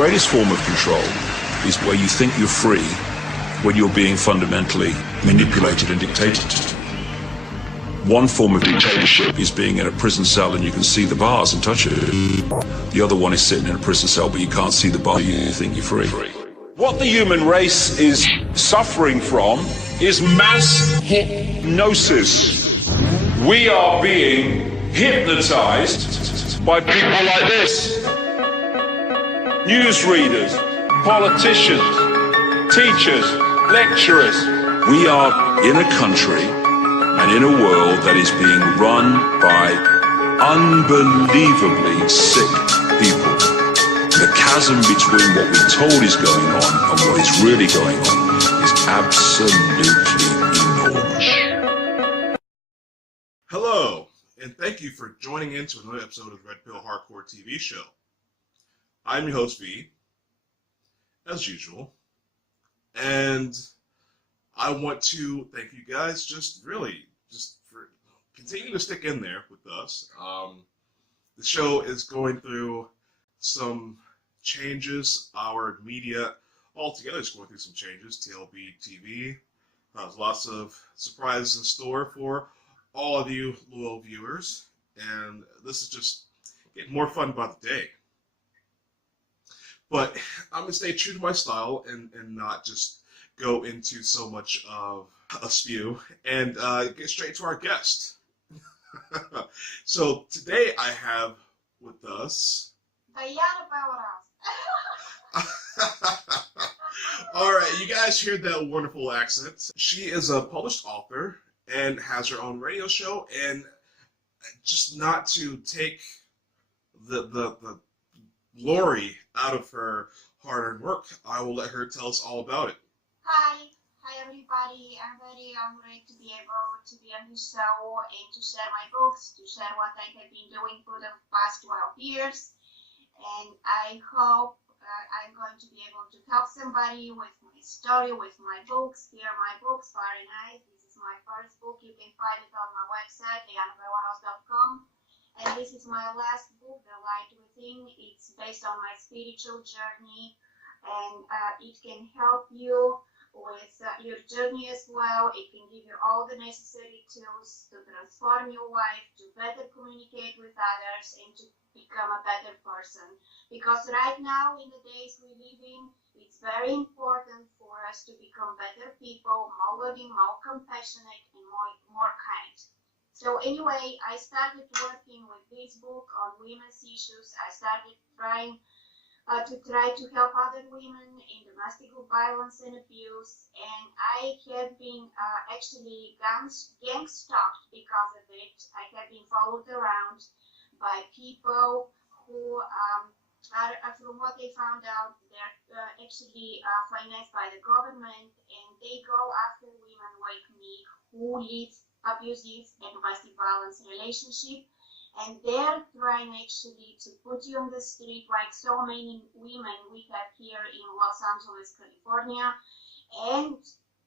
greatest form of control is where you think you're free when you're being fundamentally manipulated and dictated. One form of dictatorship is being in a prison cell and you can see the bars and touch it. The other one is sitting in a prison cell but you can't see the bar, you think you're free. What the human race is suffering from is mass hypnosis. We are being hypnotized by people like this. Newsreaders, politicians, teachers, lecturers. We are in a country and in a world that is being run by unbelievably sick people. The chasm between what we're told is going on and what is really going on is absolutely enormous. Hello, and thank you for joining in to another episode of the Red Pill Hardcore TV show. I'm your host, V, as usual, and I want to thank you guys just for continuing to stick in there with us. The show is going through some changes. Our media altogether is going through some changes. TLBTV has lots of surprises in store for all of you loyal viewers, and this is just getting more fun by the day. But I'm going to stay true to my style and not just go into so much of a spew and get straight to our guest. So today I have with us... Alright, you guys heard that wonderful accent. She is a published author and has her own radio show, and just not to take the glory out of her hard-earned work, I will let her tell us all about it. Hi everybody. I'm very honored to be able to be on this show and to share my books, to share what I have been doing for the past 12 years. And I hope I'm going to be able to help somebody with my story, with my books. Here are my books, very nice. This is my first book. You can find it on my website, bellerose.com. And this is my last book, The Light Within. It's based on my spiritual journey, and it can help you with your journey as well. It can give you all the necessary tools to transform your life, to better communicate with others, and to become a better person. Because right now, in the days we live in, it's very important for us to become better people, more loving, more compassionate, and more kind. So anyway, I started working with this book on women's issues. I started trying to help other women in domestic violence and abuse, and I have been actually gang-stalked because of it. I have been followed around by people who are, from what they found out, they're actually financed by the government, and they go after women like me who live abusive and domestic violence relationship, and they're trying actually to put you on the street like so many women we have here in Los Angeles, California. And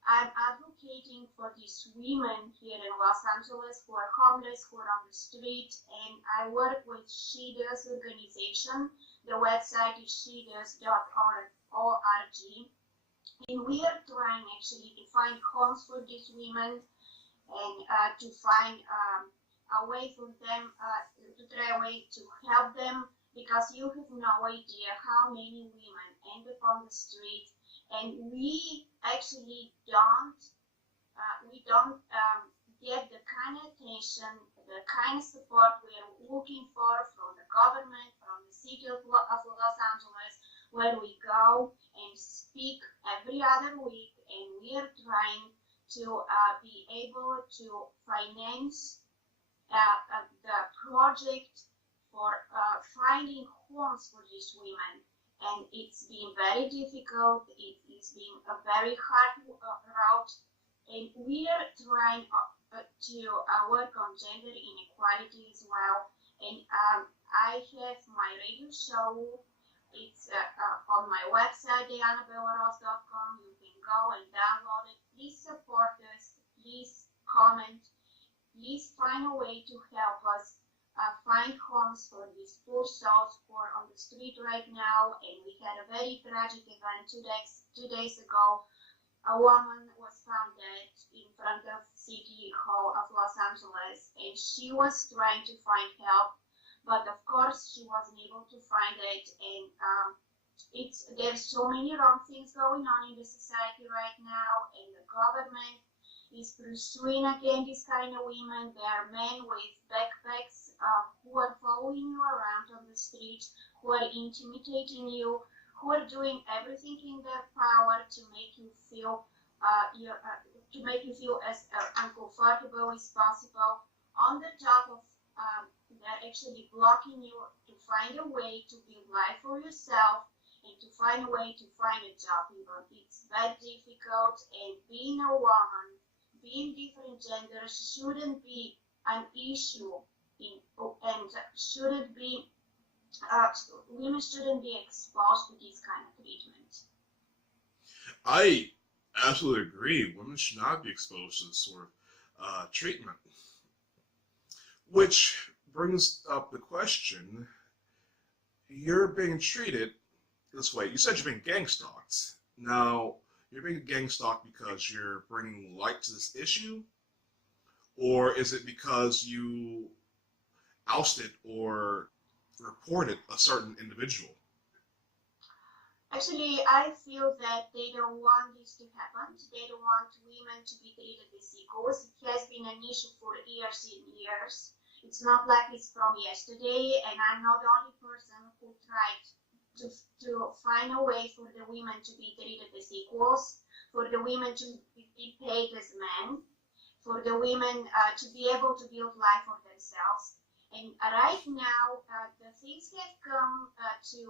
I'm advocating for these women here in Los Angeles who are homeless, who are on the street, and I work with She Does organization. The website is shedoes.org, and we are trying actually to find homes for these women, and to find a way for them, to try a way to help them, because you have no idea how many women end up on the street, and we actually don't get the kind of attention, the kind of support we are looking for from the government, from the city of Los Angeles, where we go and speak every other week, and we are trying to be able to finance the project for finding homes for these women. And it's been very difficult. It's been a very hard route. And we are trying to work on gender inequality as well. And I have my radio show. It's on my website, bellerose.com. You can go and download it. Please support us. Please comment. Please find a way to help us find homes for these poor souls who are on the street right now. And we had a very tragic event 2 days ago. A woman was found dead in front of City Hall of Los Angeles, and she was trying to find help, but of course she wasn't able to find it. And there's so many wrong things going on in the society right now, and the government is pursuing again these kind of women. There are men with backpacks who are following you around on the street, who are intimidating you, who are doing everything in their power to make you feel as uncomfortable as possible. On the top of they're actually blocking you to find a way to build life for yourself and to find a way to find a job. Even it's very difficult, and being a woman, being different genders shouldn't be an issue and shouldn't be. Women shouldn't be exposed to this kind of treatment. I absolutely agree. Women should not be exposed to this sort of treatment. Which brings up the question, you're being treated this way. You said you're being gang stalked. Now, you're being gang stalked because you're bringing light to this issue? Or is it because you ousted or reported a certain individual? Actually, I feel that they don't want this to happen. They don't want women to be treated as equals. It has been an issue for years and years. It's not like it's from yesterday, and I'm not the only person who tried to find a way for the women to be treated as equals, for the women to be paid as men, for the women to be able to build life for themselves. And right now, the things have come to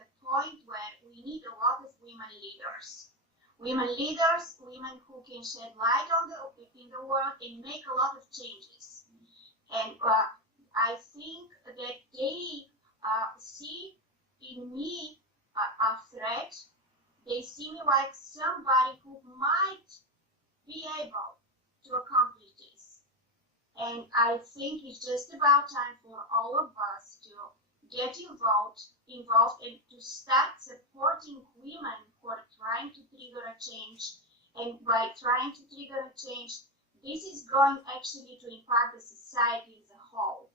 the point where we need a lot of women leaders. Women leaders, women who can shed light on in the world and make a lot of changes. And I think that they see in me a threat. They see me like somebody who might be able to accomplish this. And I think it's just about time for all of us to get involved and to start supporting women who are trying to trigger a change. And by trying to trigger a change, this is going actually to impact the society as a whole.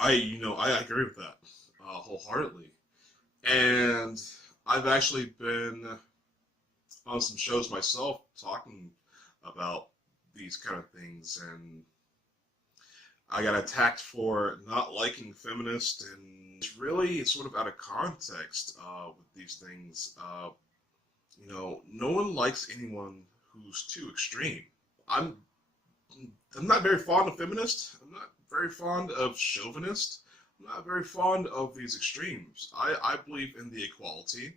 I agree with that wholeheartedly. And I've actually been on some shows myself talking about these kind of things, and I got attacked for not liking feminists, and it's really sort of out of context with these things. No one likes anyone who's too extreme. I'm not very fond of feminists. I'm not very fond of chauvinists. I'm not very fond of these extremes. I believe in the equality.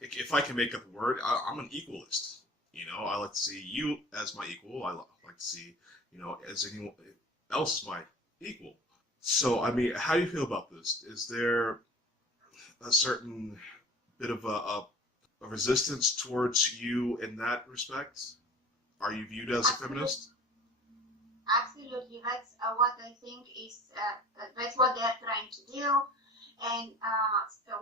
If I can make up a word, I'm an equalist. I like to see you as my equal. I like to see, as anyone else as my equal. So, how do you feel about this? Is there a certain bit of a resistance towards you in that respect? Are you viewed as a feminist? Absolutely. That's what I think is, that's what they're trying to do. And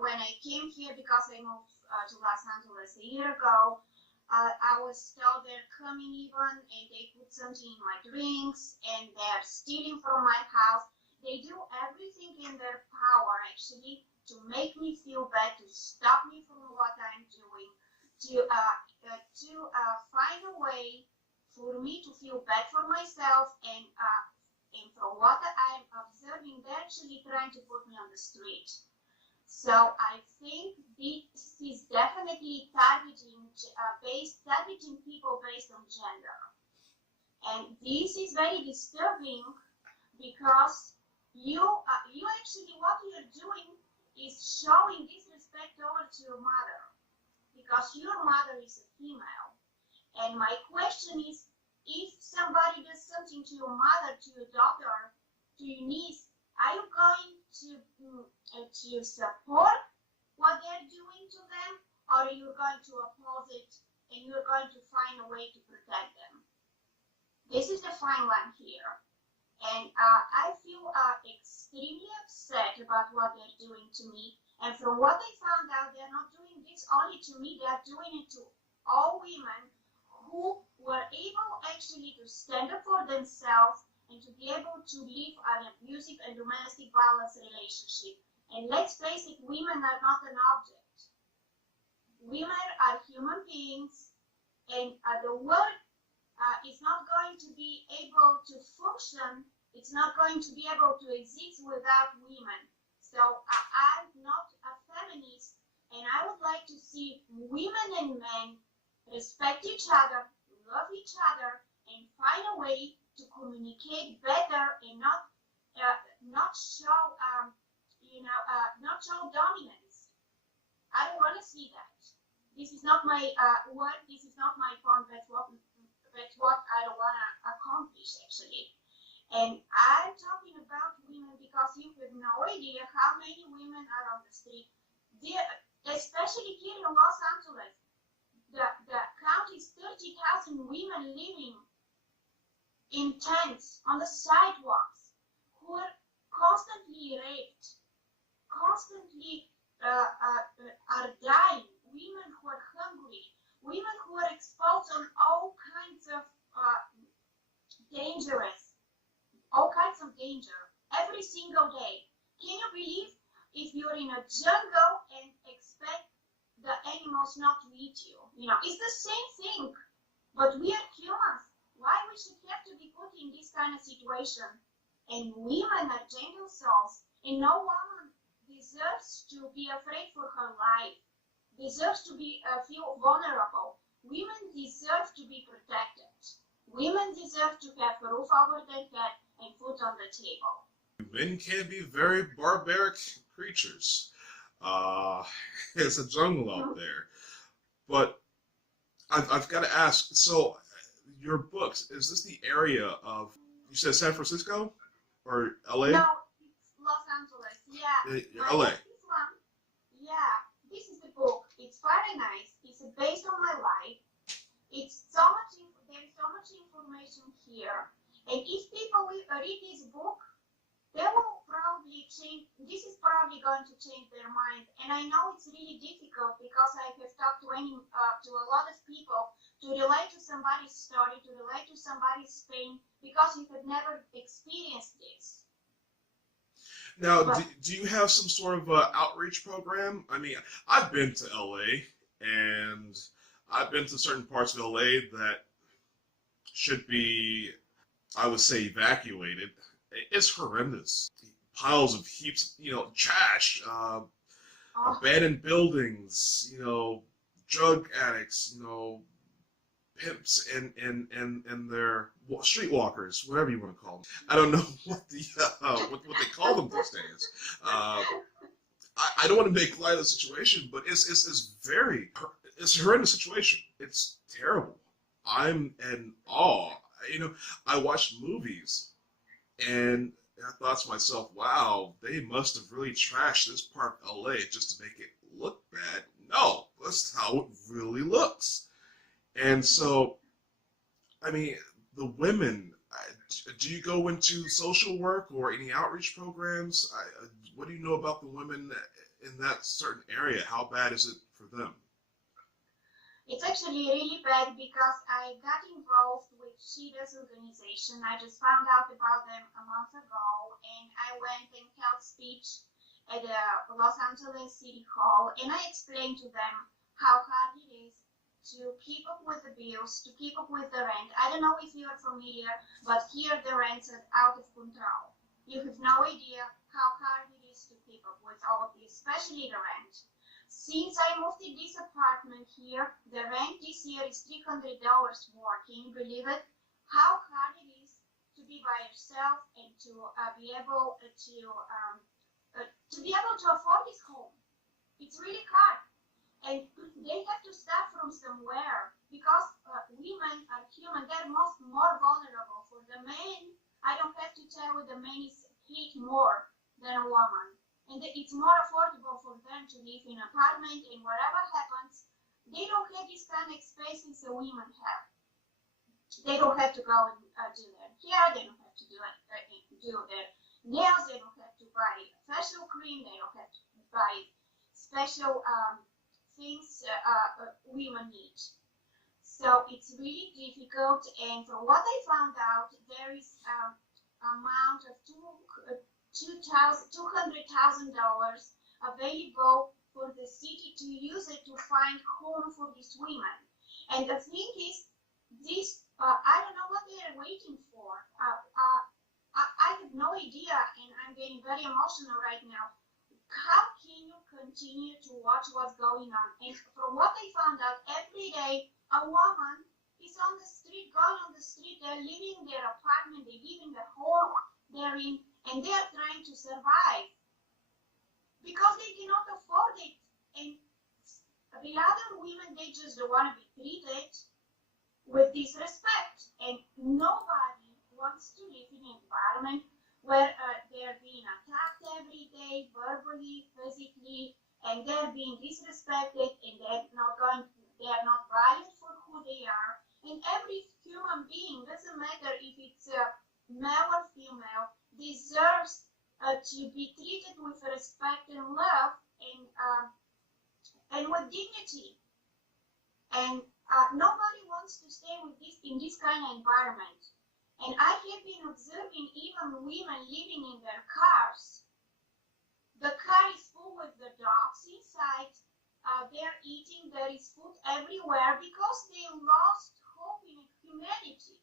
when I came here, because I moved to Los Angeles a year ago, I was told they're coming even, and they put something in my drinks, and they're stealing from my house. They do everything in their power, actually, to make me feel bad, to stop me from what I'm doing, to find a way for me to feel bad for myself, and from what I'm observing, they're actually trying to put me on the street. So I think this is definitely targeting people based on gender. And this is very disturbing, because you actually, what you're doing is showing disrespect over to your mother, because your mother is a female. And my question is, if somebody does something to your mother, to your daughter, to your niece, are you going to support what they're doing to them, or are you going to oppose it and you're going to find a way to protect them? this is the fine line here. And I feel extremely upset about what they're doing to me. And from what I found out, they're not doing this only to me, they're doing it to all women who were able actually to stand up for themselves and to be able to live an abusive and domestic violence relationship. And let's face it, women are not an object. Women are human beings, and the world is not going to be able to function, it's not going to be able to exist without women. So I'm not a feminist, and I would like to see women and men respect each other, love each other, and find a way to communicate better and not show not show dominance. I don't want to see that. This is not my word. This is not my point. That's what I don't want to accomplish, actually. And I'm talking about women because you have no idea how many women are on the street. Especially here in Los Angeles, the count is 30,000 women living in tents on the sidewalks who are constantly raped, constantly are dying, women who are hungry, women who are exposed on all kinds of danger every single day. Can you believe if you're in a jungle and expect the animals not to eat you? It's the same thing, but we are humans. Why we should have to be put in this kind of situation? And women are gentle souls, and no woman deserves to be afraid for her life, deserves to feel vulnerable. Women deserve to be protected. Women deserve to have a roof over their head and food on the table. Men can be very barbaric creatures. It's a jungle out there. But I've got to ask, so your books, is this the area of, you said San Francisco or LA? No, it's Los Angeles. Yeah. LA. This one, yeah, this is the book. It's very nice. It's based on my life. It's so much. There's so much information here. And if people will read this book, they will probably change. This is probably going to change their mind. And I know it's really difficult because I have talked to a lot of people to relate to somebody's story, to relate to somebody's pain, because you have never experienced this. Now, do you have some sort of outreach program? I mean, I've been to LA, and I've been to certain parts of LA that should be, I would say, evacuated. It's horrendous. Piles of heaps, trash, abandoned buildings, drug addicts, pimps and their streetwalkers, whatever you want to call them. I don't know what what they call them these days. I don't want to make light of the situation, but it's a horrendous situation. It's terrible. I'm in awe. I watched movies and I thought to myself, wow, they must have really trashed this part of LA just to make it look bad. No, that's how it really looks. And so, I mean, the women, do you go into social work or any outreach programs? What do you know about the women in that certain area? How bad is it for them? It's actually really bad because I got involved with Shida's organization. I just found out about them a month ago, and I went and held speech at the Los Angeles City Hall, and I explained to them how hard it is to keep up with the bills, to keep up with the rent. I don't know if you are familiar, but here the rents are out of control. You have no idea how hard it is to keep up with all of this, especially the rent. Since I moved in this apartment here, the rent this year is $300 more. Can you believe it? How hard it is to be by yourself and to be able to afford this home. It's really hard. And they have to start from somewhere because women are human. They're more vulnerable. For the men, I don't have to tell you, the man is hit more than a woman. And it's more affordable for them to live in an apartment, and whatever happens, they don't have this kind of spaces that women have. They don't have to go and do their hair. They don't have to do their nails. They don't have to buy facial cream. They don't have to buy special things women need. So it's really difficult. And from what I found out, there is amount of $200,000 available for the city to use it to find home for these women. And the thing is, this I don't know what they are waiting for. I have no idea, and I'm getting very emotional right now. How can you continue to watch what's going on? And from what I found out, every day a woman is on the street, going on the street. They're leaving their apartment, they're leaving the home they're in, and they're trying to survive because they cannot afford it. And the other women, they just don't want to be treated with disrespect, and nobody wants to live in an environment where they're being attacked every day, verbally, physically, and they're being disrespected, and they are not valued for who they are. And every human being, doesn't matter if it's male or female, deserves to be treated with respect and love and with dignity. And nobody wants to stay in this kind of environment. And I have been observing even women living in their cars. The car is full with the dogs inside. They're eating. There is food everywhere because they lost hope in humanity.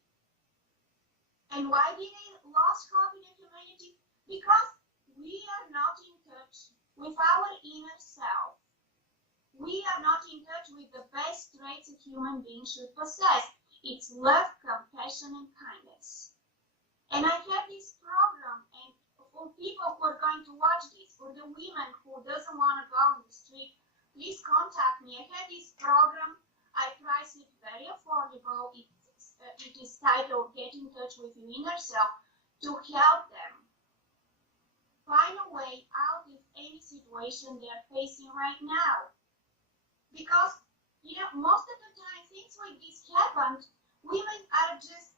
And why did they lose hope in humanity? Because we are not in touch with our inner self. We are not in touch with the best traits a human being should possess. It's love, compassion, and kindness. And I have this program, and for people who are going to watch this, for the women who doesn't want to go on the street, please contact me. I have this program. I price it very affordable. It is titled Get in Touch with Your Inner Self, to help them find a way out of any situation they're facing right now. Because, most of the time things like this happen, women are just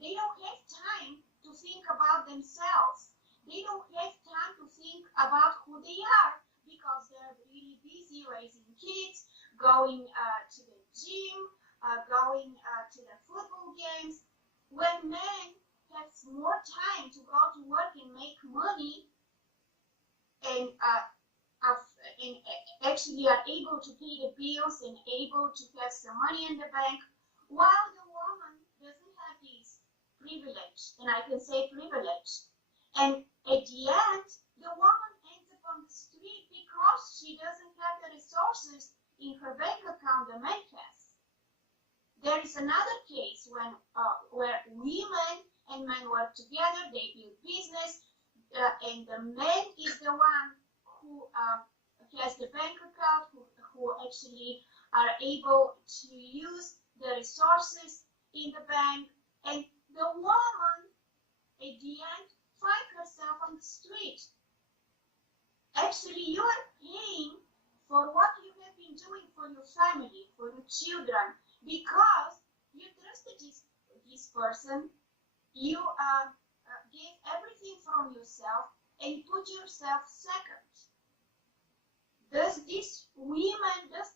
they don't have time to think about themselves. They don't have time to think about who they are because they're really busy raising kids, going to the gym, going to the football games. When men have more time to go to work and make money and actually are able to pay the bills and able to have some money in the bank, while the woman doesn't have this privilege, and I can say privilege. And at the end, the woman ends up on the street because she doesn't have the resources in her bank account the man has. There is another case where women and men work together, they build business, and the man is the one who has the bank account, who actually are able to use the resources in the bank, and the woman at the end finds herself on the street. Actually, you are paying for what you have been doing for your family, for your children, because you trusted this person, you gave everything from yourself and put yourself second. This women has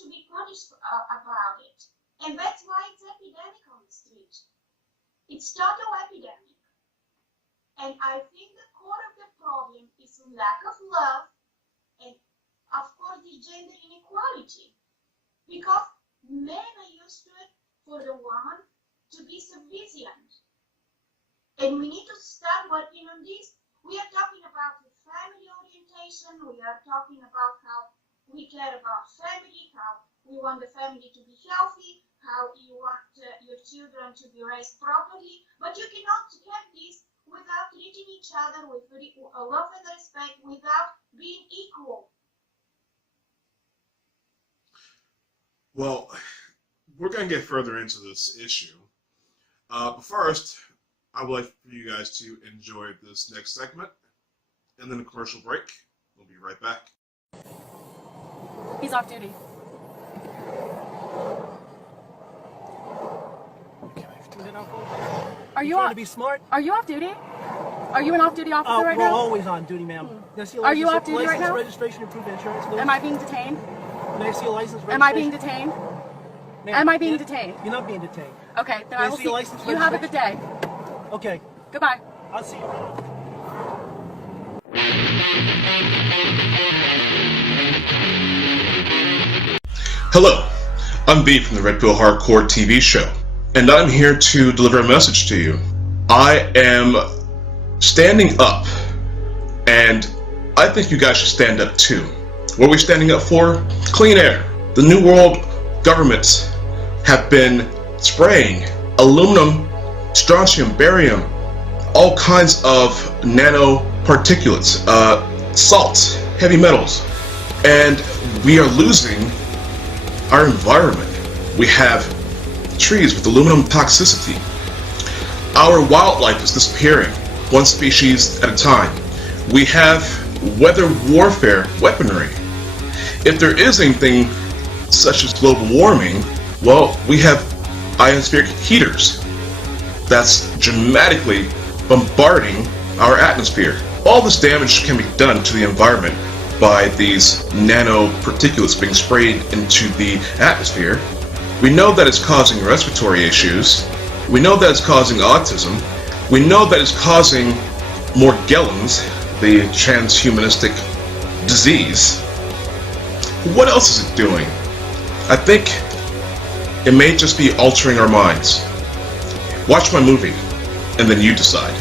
to be punished about it. And that's why it's epidemic on the street. It's total epidemic. And I think the core of the problem is lack of love and, of course, the gender inequality. Because men are used to it for the woman to be subservient. And we need to start working on this. We are talking about the family orientation. We are talking about how we care about family, how we want the family to be healthy, how you want your children to be raised properly. But you cannot have this without treating each other with love and respect, without being equal. Well, we're going to get further into this issue. But first, I would like for you guys to enjoy this next segment and then a commercial break. We'll be right back. He's off duty. Are you trying on? to be smart? Are you off duty? Are you an off-duty officer right We're now? always on duty, ma'am. Are you off duty right now? Registration and proof of insurance, please. Am I being detained? May I see a license? Am I being detained? Am I being detained? You're not being detained. Okay, then May I will see see. your license, You have a good day. Okay, Goodbye. I'll see you. Hello, I'm B from the Red Pill Hardcore TV show, and I'm here to deliver a message to you. I am standing up, and I think you guys should stand up too. What are we standing up for? Clean air. The New World governments have been spraying aluminum, strontium, barium, all kinds of nanoparticulates, salts, heavy metals, and we are losing our environment. We have trees with aluminum toxicity. Our wildlife is disappearing, one species at a time. We have weather warfare weaponry. If there is anything such as global warming, well, we have ionospheric heaters that's dramatically bombarding our atmosphere. All this damage can be done to the environment by these nanoparticulates being sprayed into the atmosphere. We know that it's causing respiratory issues. We know that it's causing autism. We know that it's causing Morgellons, the transhumanistic disease. What else is it doing? I think it may just be altering our minds. Watch my movie, and then you decide.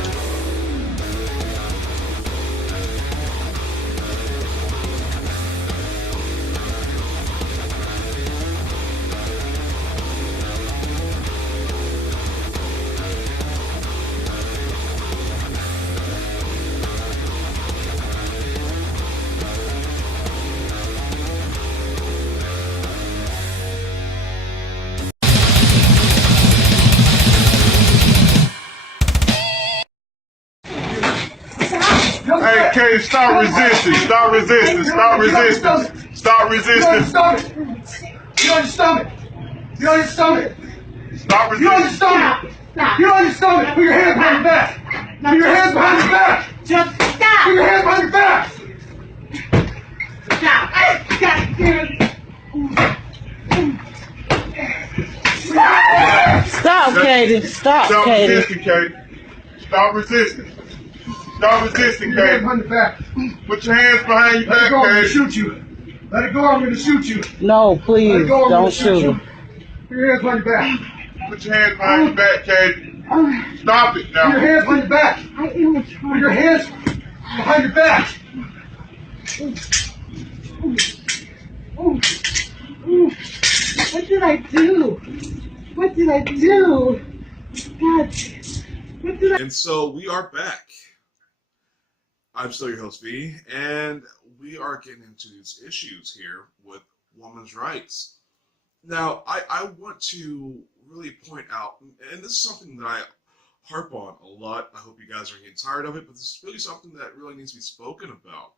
Hey, Kay, stop resisting. Stop resisting. Stop resisting. Stop resisting. You on your stomach. You on your stomach. Stop You on your resisting. stomach. You on your stomach. Put your hands behind your back. Put your hands behind your back. Just stop! Put your hands behind your back. Stop! God damn it! Stop, Katie. Stop resisting, Kay. Stop resisting. Stop resisting, Put your hands Kay. behind your back. Put your hands behind your Let it back, go. I'm gonna Kay. shoot you. Let it go. I'm gonna shoot you. No, Let please, it go. I'm gonna don't shoot you. shoot. Put your hands behind your back. Put your hands behind your back, Kay. Stop it Put your now. hands behind your back. I am Put trying. your hands behind your back. What did I do? What did I do? God, what did I... And so we are back. I'm still your host, V, and we are getting into these issues here with women's rights. Now, I want to really point out, and this is something that I harp on a lot. I hope you guys are getting tired of it, but this is really something that really needs to be spoken about.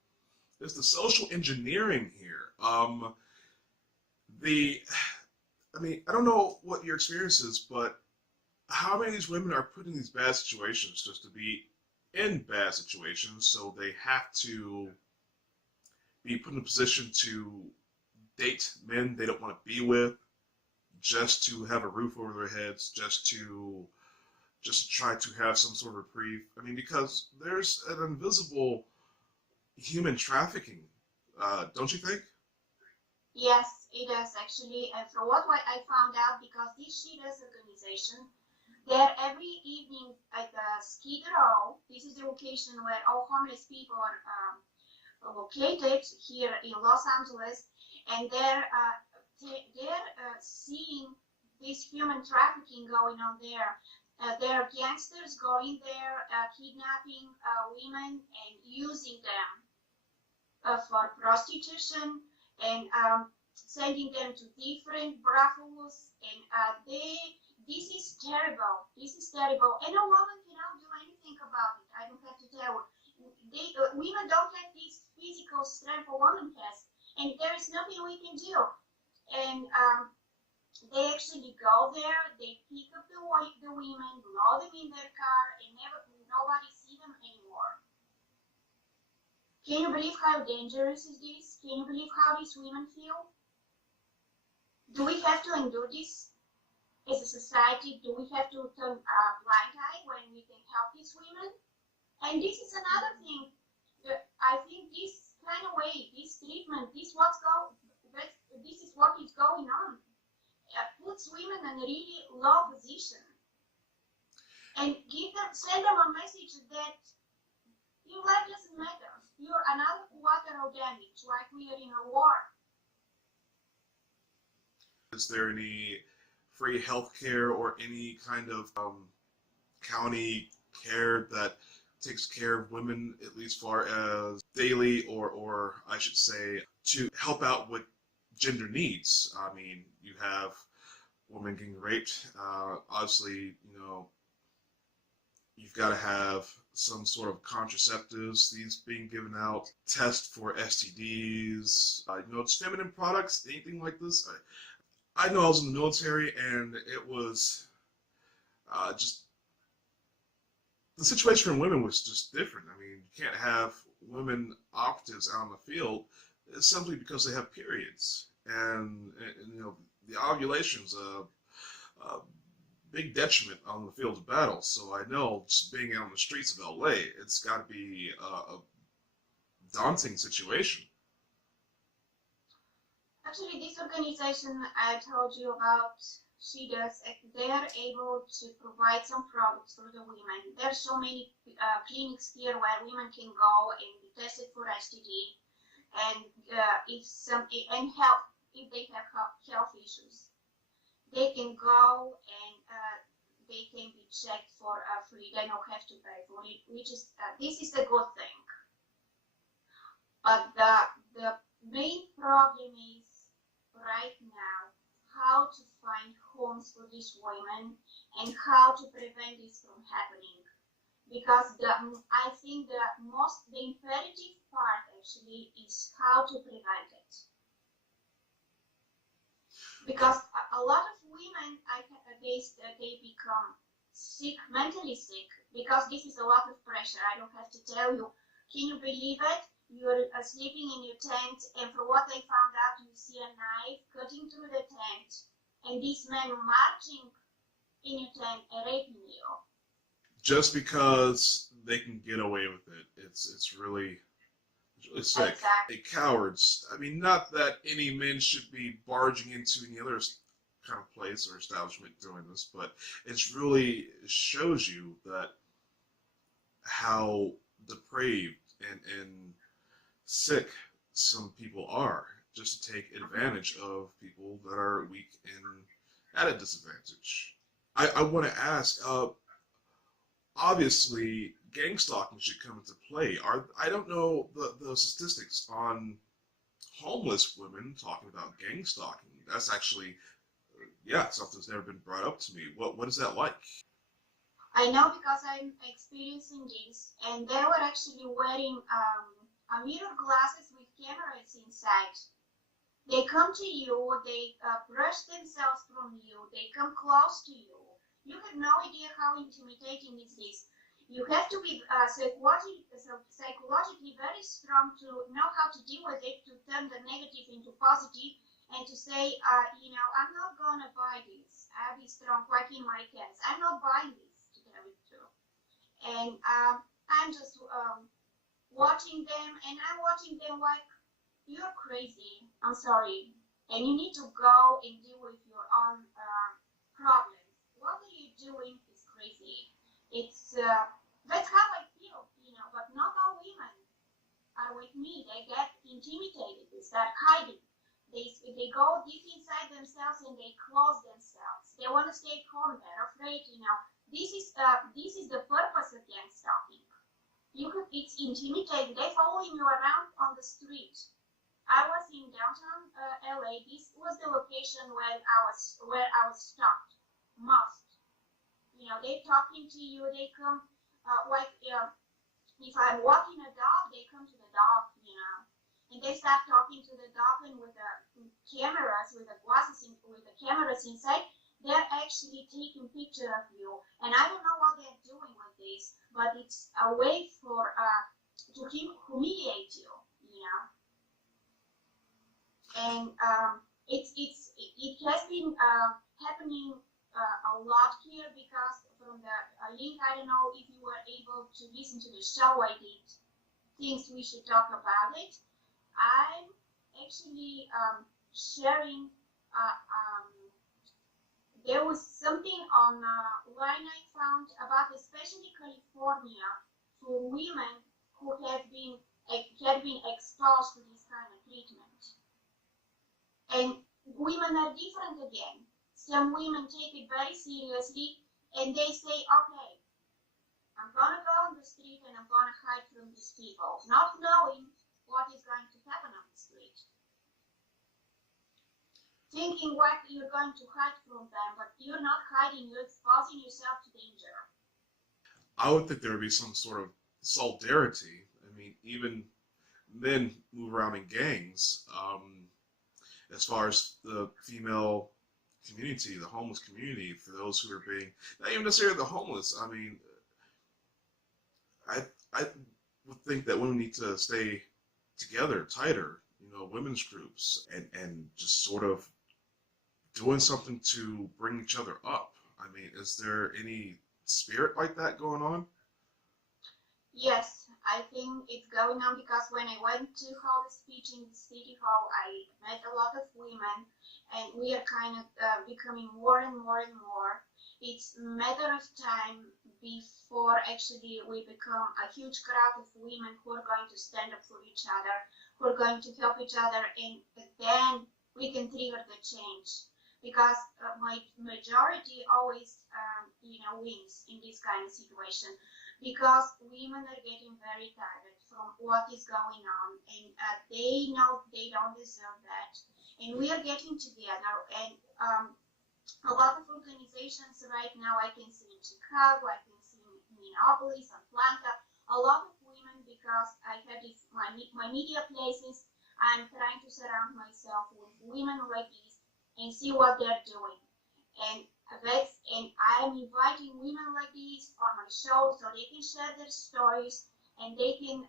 There's the social engineering here. I don't know what your experience is, but how many of these women are put in these bad situations just to be in bad situations, so they have to be put in a position to date men they don't want to be with, just to have a roof over their heads, just to try to have some sort of reprieve. I mean, because there's an invisible human trafficking, don't you think? Yes, it is actually. And from what I found out, because this She-Does organization, they're every evening at the Skid Row. This is the location where all homeless people are located here in Los Angeles, and they're seeing this human trafficking going on there. There are gangsters going there, kidnapping women and using them for prostitution, and sending them to different brothels, and this is terrible. This is terrible, and a woman cannot do anything about it. I don't have to tell her. Women don't have this physical strength a woman has, and there is nothing we can do. And they actually go there, they pick up the the women, load them in their car, and nobody see them anymore. Can you believe how dangerous is this? Can you believe how these women feel? Do we have to endure this as a society? Do we have to turn a blind eye when we can help these women? And this is another thing. I think this kind of way, this treatment, this is what is going on. It puts women in a really low position, and send them a message that your life doesn't matter. You're another collateral damage, like we are in a war. Is there any free health care or any kind of county care that takes care of women, at least far as daily or I should say, to help out with gender needs? I mean, you have women getting raped. Obviously, you know, you've got to have some sort of contraceptives, these being given out, test for STDs, you know, it's feminine products, anything like this. I know I was in the military, and it was just, the situation for women was just different. I mean, you can't have women operatives out in the field simply because they have periods. And you know, the ovulation's a big detriment on the field of battle. So I know, just being out on the streets of LA, it's got to be a daunting situation. Actually, this organization I told you about, they are able to provide some products for the women. There are so many clinics here where women can go and be tested for STD, and if they have health issues, they can go and they can be checked for free. They don't have to pay for it, which is this is a good thing. But the main problem is right now how to find homes for these women and how to prevent this from happening. Because I think the imperative part actually is how to prevent it. Because a lot of women, they become sick, mentally sick, because this is a lot of pressure. I don't have to tell you. Can you believe it? You're sleeping in your tent, and for what I found out, you see a knife cutting through the tent, and these men marching in your tent and raping you. Just because they can get away with it. It's really sick. Exactly. Cowards. I mean, not that any men should be barging into any other kind of place or establishment doing this, but it really shows you that how depraved and sick some people are, just to take advantage of people that are weak and at a disadvantage. I want to ask, obviously, gang stalking should come into play. I don't know the statistics on homeless women talking about gang stalking. That's actually, something that's never been brought up to me. What is that like? I know, because I'm experiencing this, and they were actually wearing mirror glasses with cameras inside. They come to you, they brush themselves from you, they come close to you. You have no idea how intimidating is this. You have to be psychologically very strong to know how to deal with it, to turn the negative into positive, and to say, I'm not going to buy this. I'll be strong, like in my case. I'm not buying this, to tell you the truth. And I'm just watching them, and I'm watching them like, you're crazy, I'm sorry, and you need to go and deal with your own problems. What are you doing is crazy. That's how I feel, but not all women are with me. They get intimidated, they start hiding. They go deep inside themselves and they close themselves. They want to stay home, they're afraid, This is the purpose of gang stalking. It's intimidating. They're following you around on the street. I was in downtown LA. This was the location where I was stopped most. They're talking to you. They come if I'm walking a dog, they come to the dog, and they start talking to the dog, and with the cameras, with the glasses, with the cameras inside, they're actually taking picture of you. And I don't know what they're doing with this, but it's a way for to humiliate you, you know. And it has been happening a lot here because from the link, I don't know if you were able to listen to the show I did, things we should talk about it. I'm actually sharing, there was something online I found about especially California for women who had been exposed to this kind of treatment. And women are different again. Some women take it very seriously and they say, okay, I'm gonna go on the street and I'm gonna hide from these people, not knowing what is going to happen on the street. Thinking what you're going to hide from them, but you're not hiding, you're exposing yourself to danger. I would think there would be some sort of solidarity. I mean, even men move around in gangs. As far as the female community, the homeless community, for those who are being, not even necessarily the homeless, I mean, I would think that women need to stay together, tighter, you know, women's groups, and just sort of doing something to bring each other up. I mean, is there any spirit like that going on? Yes, I think it's going on because when I went to hold a speech in the city hall, I met a lot of women, and we are kind of becoming more and more and more. It's a matter of time before actually we become a huge crowd of women who are going to stand up for each other, who are going to help each other, and then we can trigger the change. Because my majority always, wins in this kind of situation. Because women are getting very tired from what is going on, and they know they don't deserve that. And we are getting together, and a lot of organizations right now I can see in Chicago, I can see in Minneapolis, Atlanta, a lot of women, because I have this, my media places, I'm trying to surround myself with women like this and see what they're doing. And I'm inviting women like these on my show so they can share their stories, and they can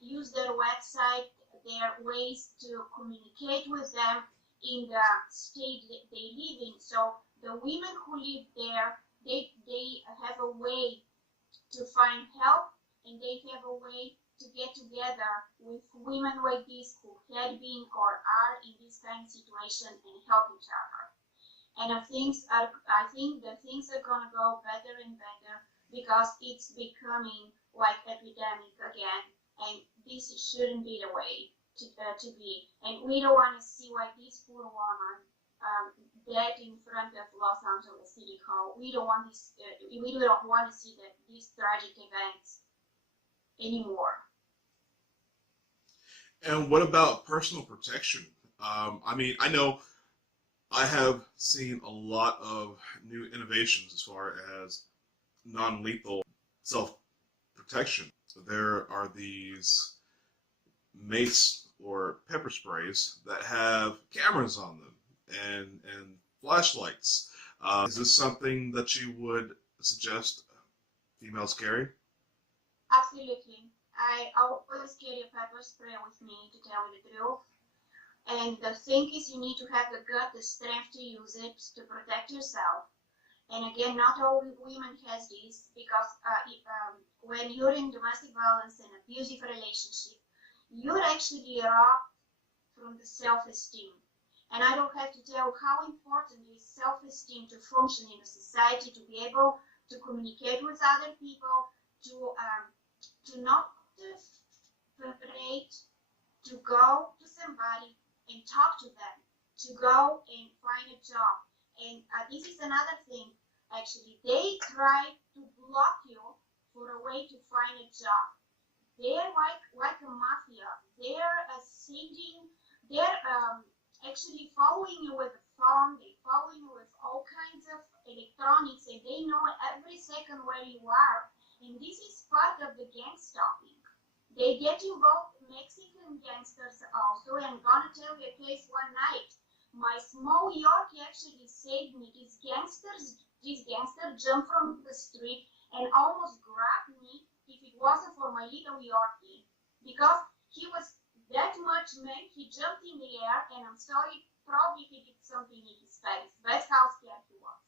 use their website, their ways to communicate with them in the state that they live in. So the women who live there, they have a way to find help, and they have a way to get together with women like this who had been or are in this kind of situation and help each other. And I think the things are gonna go better and better because it's becoming like epidemic again, and this shouldn't be the way to be. And we don't want to see like this poor woman dead in front of Los Angeles City Hall. We don't want this. We don't want to see these tragic events anymore. And what about personal protection? I mean, I know I have seen a lot of new innovations as far as non-lethal self-protection. There are these mace or pepper sprays that have cameras on them and flashlights. Is this something that you would suggest females carry? Absolutely. I always carry a pepper spray with me, to tell you the truth. And the thing is, you need to have the gut, the strength to use it to protect yourself. And again, not all women has this, because when you're in domestic violence and abusive relationship, you're actually robbed from the self-esteem. And I don't have to tell how important is self-esteem to function in a society, to be able to communicate with other people, to not afraid to go to somebody and talk to them, to go and find a job. And this is another thing, actually. They try to block you for a way to find a job. They're like a mafia. They're actually following you with a phone. They follow you with all kinds of electronics, and they know every second where you are. And this is part of the gang stalking. They get involved, Mexican gangsters also, and I'm gonna tell you a case one night. My small Yorkie actually saved me. This gangster jumped from the street and almost grabbed me if it wasn't for my little Yorkie. Because he was that much mad, he jumped in the air, and I'm sorry, probably he did something in his face. That's how scared he was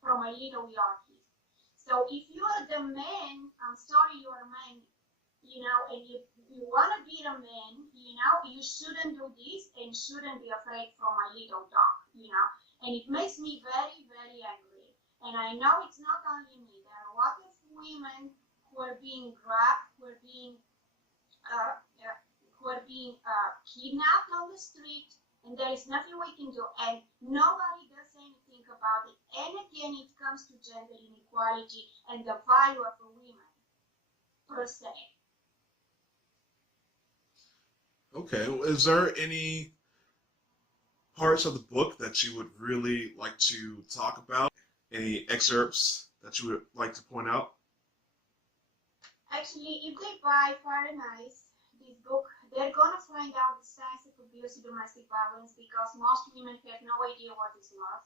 from my little Yorkie. So if you are the man, I'm sorry you're a man, you know, and you want to be a man, you know, you shouldn't do this and shouldn't be afraid for my little dog, you know. And it makes me very, very angry. And I know it's not only me. There are a lot of women who are being grabbed, who are being kidnapped on the street, and there is nothing we can do, and nobody does anything about it. And again, it comes to gender inequality and the value of a woman per se. Okay, is there any parts of the book that you would really like to talk about? Any excerpts that you would like to point out? Actually, if they buy Fahrenheit, this book, they're going to find out the science of abuse and domestic violence, because most women have no idea what is love.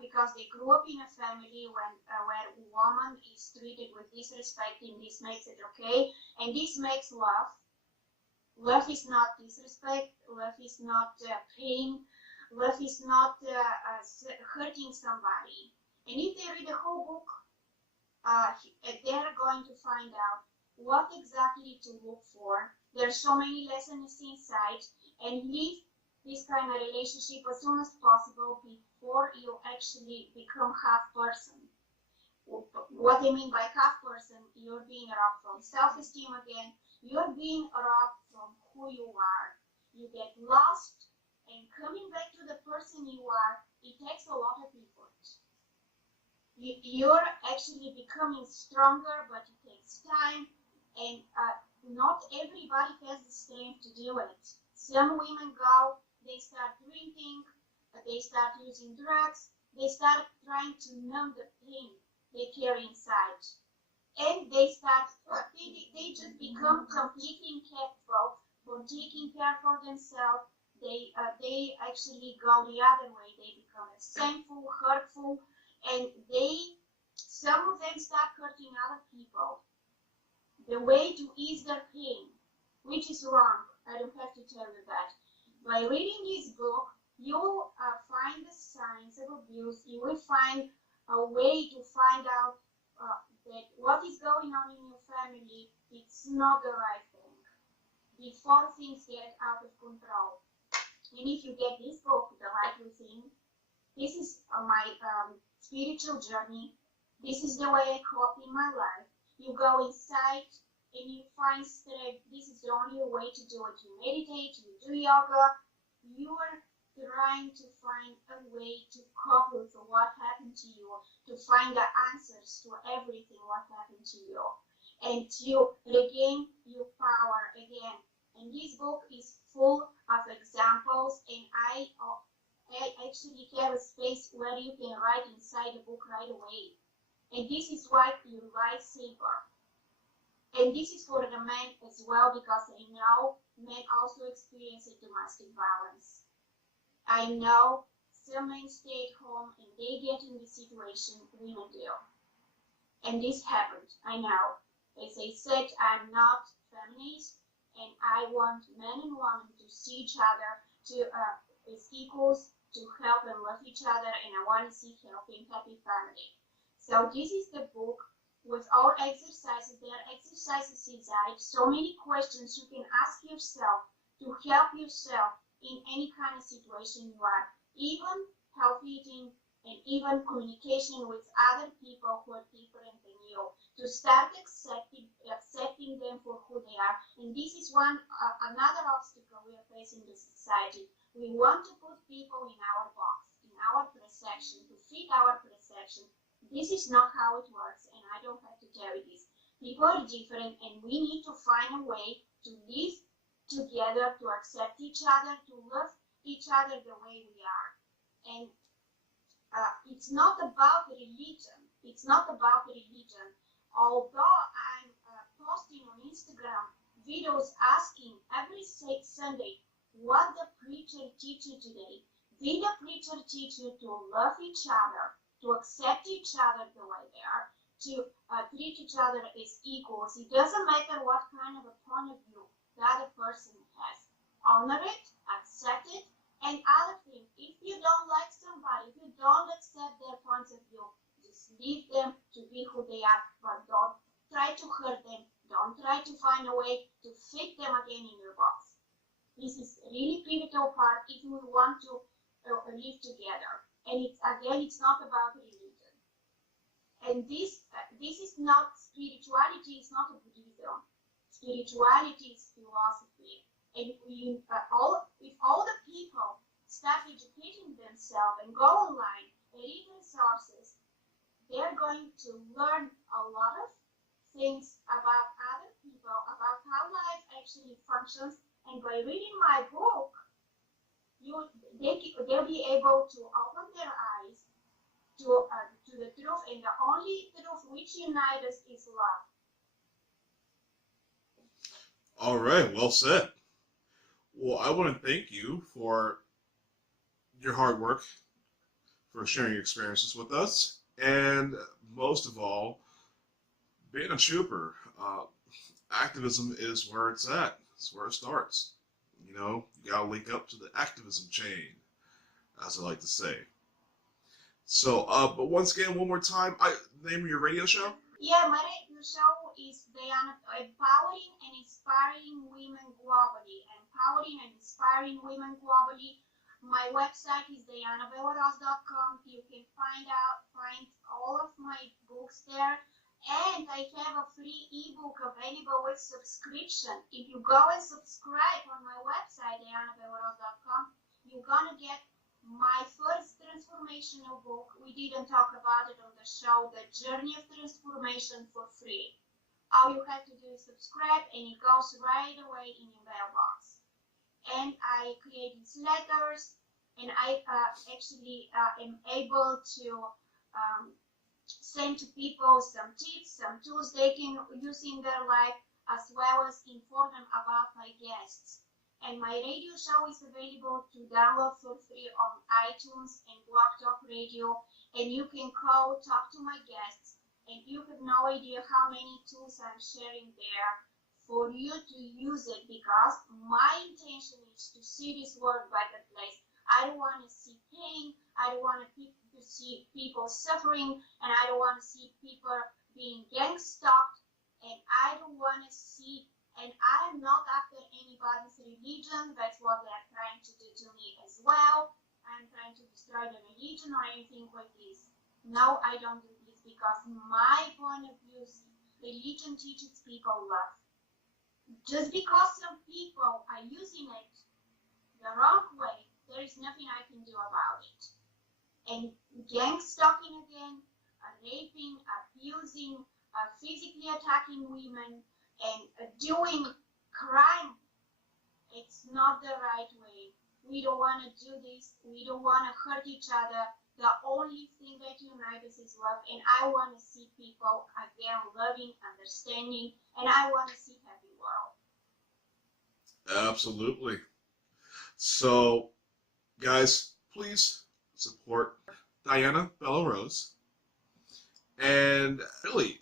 Because they grew up in a family where a woman is treated with disrespect, and this makes it okay, and this makes love. Love is not disrespect. Love is not pain. Love is not hurting somebody. And if they read the whole book, they're going to find out what exactly to look for. There's so many lessons inside, and leave this kind of relationship as soon as possible before you actually become half person. What I mean by half person, you're being robbed from self-esteem again. You're being robbed from who you are. You get lost, and coming back to the person you are, it takes a lot of effort. You're actually becoming stronger, but it takes time, and not everybody has the strength to do it. Some women go, they start drinking, they start using drugs, they start trying to numb the pain they carry inside. And they just become completely incapable for taking care for themselves. They actually go the other way. They become shameful, hurtful, and some of them start hurting other people. The way to ease their pain, which is wrong. I don't have to tell you that. By reading this book, you'll find the signs of abuse. You will find a way to find out that what is going on in your family, it's not the right thing, before things get out of control. And if you get this book, The Right Within, this is my spiritual journey. This is the way I cope in my life. You go inside and you find strength. This is the only way to do it. You meditate, you do yoga. You are trying to find a way to cope with what happened to you, to find the answers to everything what happened to you, and to regain your power again. And this book is full of examples, and I actually have a space where you can write inside the book right away. And this is why your lifesaver. And this is for the men as well, because I know men also experience domestic violence. I know some men stay at home and they get in the situation women do. And this happened, I know. As I said, I'm not feminist, and I want men and women to see each other as equals, to help and love each other, and I want to see healthy and happy family. So this is the book with all exercises. There are exercises inside, so many questions you can ask yourself to help yourself in any kind of situation you are, even healthy eating and even communication with other people who are different than you, to start accepting them for who they are. And this is another obstacle we are facing in society. We want to put people in our box, in our perception, to fit our perception. This is not how it works, and I don't have to tell you this. People are different, and we need to find a way to live together, to accept each other, to love each other the way we are. And it's not about religion. It's not about religion. Although I'm posting on Instagram videos asking every Sunday, what the preacher teaches you today. Did the preacher teach you to love each other, to accept each other the way they are, to treat each other as equals? It doesn't matter what kind of a point of view the other person has. Honor it, accept it, and other thing, if you don't like somebody, if you don't accept their points of view, just leave them to be who they are, but don't try to hurt them. Don't try to find a way to fit them again in your box. This is a really pivotal part if we want to live together. And it's not about religion. And this is not spirituality. It's not a Buddhism. Spirituality is philosophy. And if all the people start educating themselves and go online and read resources, they're going to learn a lot of things about other people, about how life actually functions. And by reading my book, they'll be able to open their eyes to the truth, and the only truth which unites us is love. All right, well said. Well, I want to thank you for your hard work, for sharing your experiences with us, and most of all, being a trooper. Activism is where it's at. It's where it starts. You know, you gotta link up to the activism chain, as I like to say. So, but once again, one more time, name of your radio show? Yeah, my radio show is Empowering and Inspiring Women Globally. Empowering and Inspiring Women Globally. My website is dianabellerose.com. You can find all of my books there. And I have a free ebook available with subscription. If you go and subscribe on my website, dianabellerose.com, you're gonna get my first transformational book. We didn't talk about it on the show, The Journey of Transformation, for free. All you have to do is subscribe, and it goes right away in your mailbox. And I create these letters, and I actually am able to send to people some tips, some tools they can use in their life, as well as inform them about my guests. And my radio show is available to download for free on iTunes and Blog Talk Radio. And you can call, talk to my guests, and you have no idea how many tools I'm sharing there for you to use it, because my intention is to see this world better place. I don't want to see pain. I don't want to see people suffering, and I don't want to see people being gang-stalked, and I don't want to see. And I'm not after anybody's religion. That's what they're trying to do to me as well. I'm trying to destroy the religion or anything like this. No, I don't do this, because my point of view is religion teaches people love. Just because some people are using it the wrong way, there is nothing I can do about it. And gang stalking again, raping, abusing, physically attacking women, and doing crime, it's not the right way. We don't want to do this. We don't want to hurt each other. The only thing that unites us is love, and I want to see people again loving, understanding, and I want to see happy world. Absolutely. So, guys, please support Diana Bellerose. And really,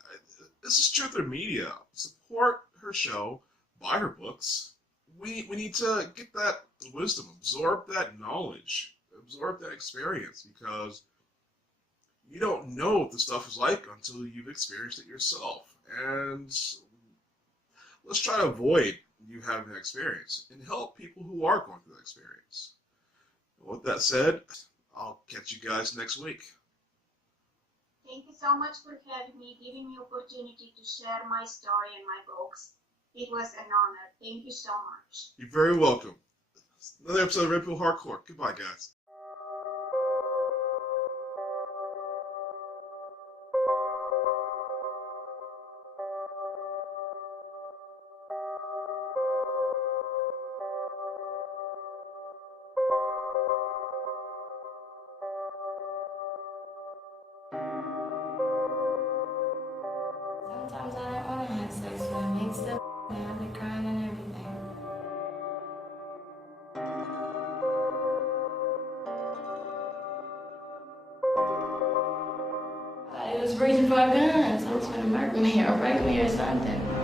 this is Truth or Media. Support her show, buy her books. We need to get that wisdom, absorb that knowledge, absorb that experience, because you don't know what the stuff is like until you've experienced it yourself. And let's try to avoid you having that experience and help people who are going through that experience. With that said, I'll catch you guys next week. Thank you so much for having me, giving me opportunity to share my story and my books. It was an honor. Thank you so much. You're very welcome. Another episode of Red Pill Hardcore. Goodbye, guys. Sometimes I don't want to have sex with him. He's still I've been crying and everything. reaching for a gun. So I was gonna murder me or rape me or something.